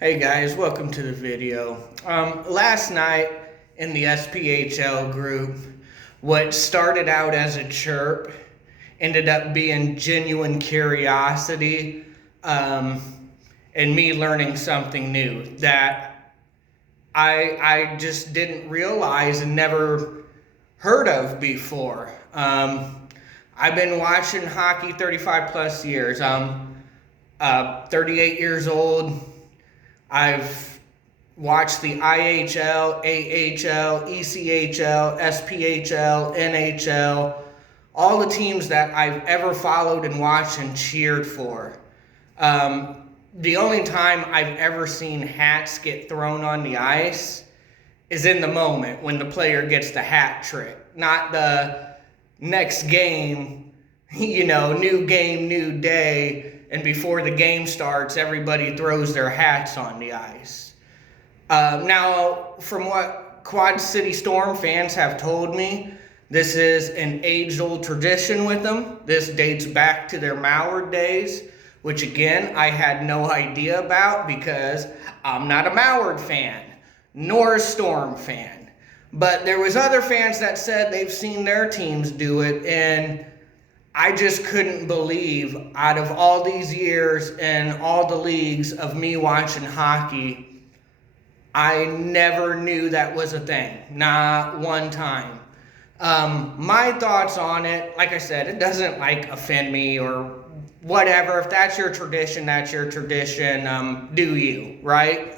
Hey guys, welcome to the video. Last night in the SPHL group, what started out as a chirp ended up being genuine curiosity and me learning something new that I just didn't realize and never heard of before. I've been watching hockey 35 plus years. I'm 38 years old. I've watched the IHL, AHL, ECHL, SPHL, NHL, all the teams that I've ever followed and watched and cheered for. The only time I've ever seen hats get thrown on the ice is in the moment when the player gets the hat trick, not the next game, new game, new day. And before the game starts, everybody throws their hats on the ice. Now, from what Quad City Storm fans have told me, this is an age-old tradition with them. This dates back to their Mallard days, which again, I had no idea about because I'm not a Mallard fan, nor a Storm fan. But there was other fans that said they've seen their teams do it, and I just couldn't believe, out of all these years and all the leagues of me watching hockey, I never knew that was a thing. Not one time. My thoughts on it, like I said, it doesn't offend me or whatever. If that's your tradition, that's your tradition. Do you, right?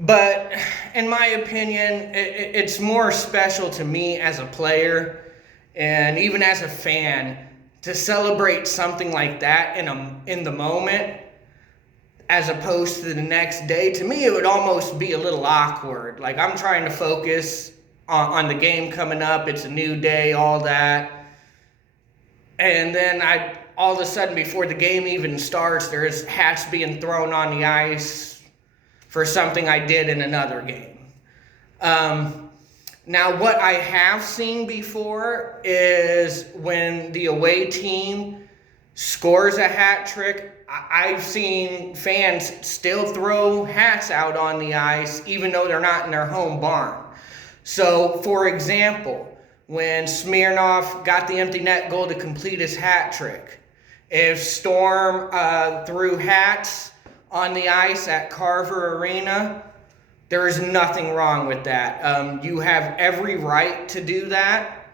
But in my opinion, it's more special to me as a player and even as a fan to celebrate something like that in the moment as opposed to the next day. To me, it would almost be a little awkward. Like, I'm trying to focus on the game coming up. It's a new day, all that. And then all of a sudden, before the game even starts, there's hats being thrown on the ice for something I did in another game. Now, what I have seen before is when the away team scores a hat trick, I've seen fans still throw hats out on the ice even though they're not in their home barn. So, for example, when Smirnoff got the empty net goal to complete his hat trick, if Storm threw hats on the ice at Carver Arena, there is nothing wrong with that. You have every right to do that.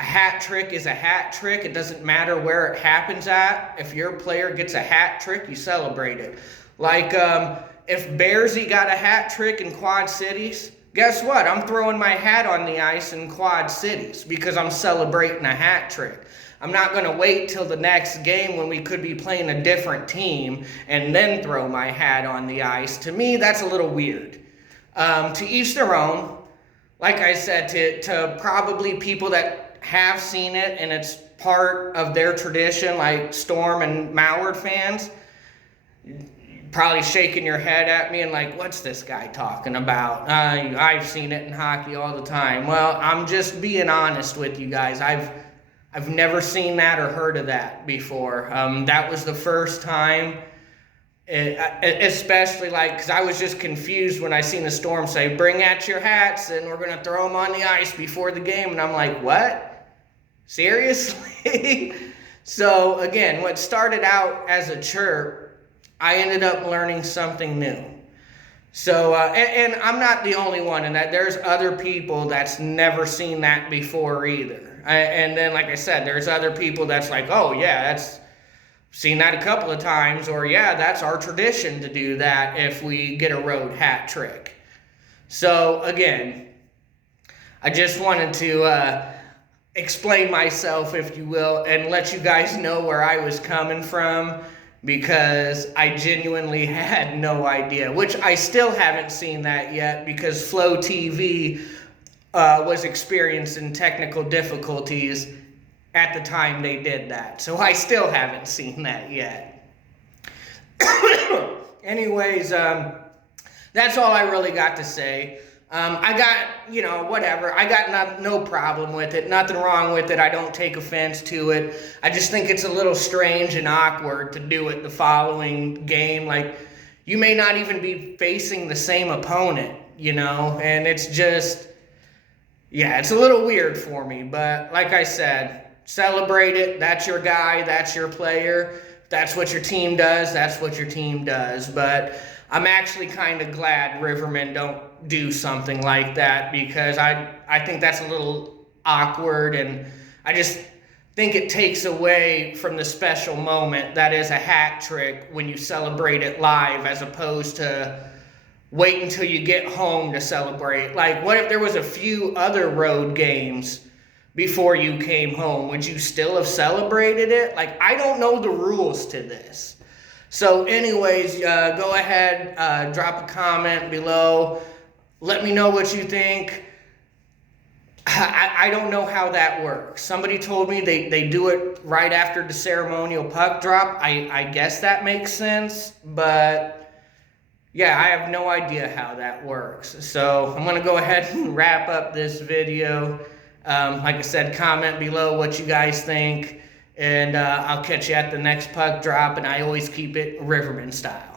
A hat trick is a hat trick. It doesn't matter where it happens at. If your player gets a hat trick, you celebrate it. If Bearsy got a hat trick in Quad Cities, guess what? I'm throwing my hat on the ice in Quad Cities because I'm celebrating a hat trick. I'm not going to wait till the next game when we could be playing a different team and then throw my hat on the ice. To me, that's a little weird. To each their own. Like I said, to probably people that have seen it and it's part of their tradition, like Storm and Mallard fans, probably shaking your head at me and like, what's this guy talking about? I've seen it in hockey all the time. Well, I'm just being honest with you guys. I've never seen that or heard of that before. That was the first time. Especially because I was just confused when I seen the Storm say, bring out your hats and we're going to throw them on the ice before the game. And I'm like, what? Seriously? So again, what started out as a chirp, I ended up learning something new. So, and I'm not the only one in that. There's other people that's never seen that before either. And then, like I said, there's other people that's like, oh yeah, that's seen that a couple of times, or yeah, that's our tradition to do that if we get a road hat trick. So again, I just wanted to explain myself, if you will, and let you guys know where I was coming from, because I genuinely had no idea, which I still haven't seen that yet because Flow TV was experiencing technical difficulties at the time they did that. So I still haven't seen that yet. Anyways, that's all I really got to say. I got, whatever. I got no problem with it. Nothing wrong with it. I don't take offense to it. I just think it's a little strange and awkward to do it the following game. you may not even be facing the same opponent, and it's just, yeah, it's a little weird for me. But like I said, celebrate it. That's your guy. That's your player. That's what your team does. That's what your team does. But I'm actually kind of glad Rivermen don't do something like that, because I think that's a little awkward, and I just think it takes away from the special moment that is a hat trick when you celebrate it live, as opposed to wait until you get home to celebrate. Like, what if there was a few other road games before you came home? Would you still have celebrated it? Like, I don't know the rules to this. So anyways, go ahead, drop a comment below. Let me know what you think. I don't know how that works. Somebody told me they do it right after the ceremonial puck drop. I guess that makes sense, but yeah, I have no idea how that works. So I'm going to go ahead and wrap up this video. Like I said, comment below what you guys think, and I'll catch you at the next puck drop, and I always keep it Riverman style.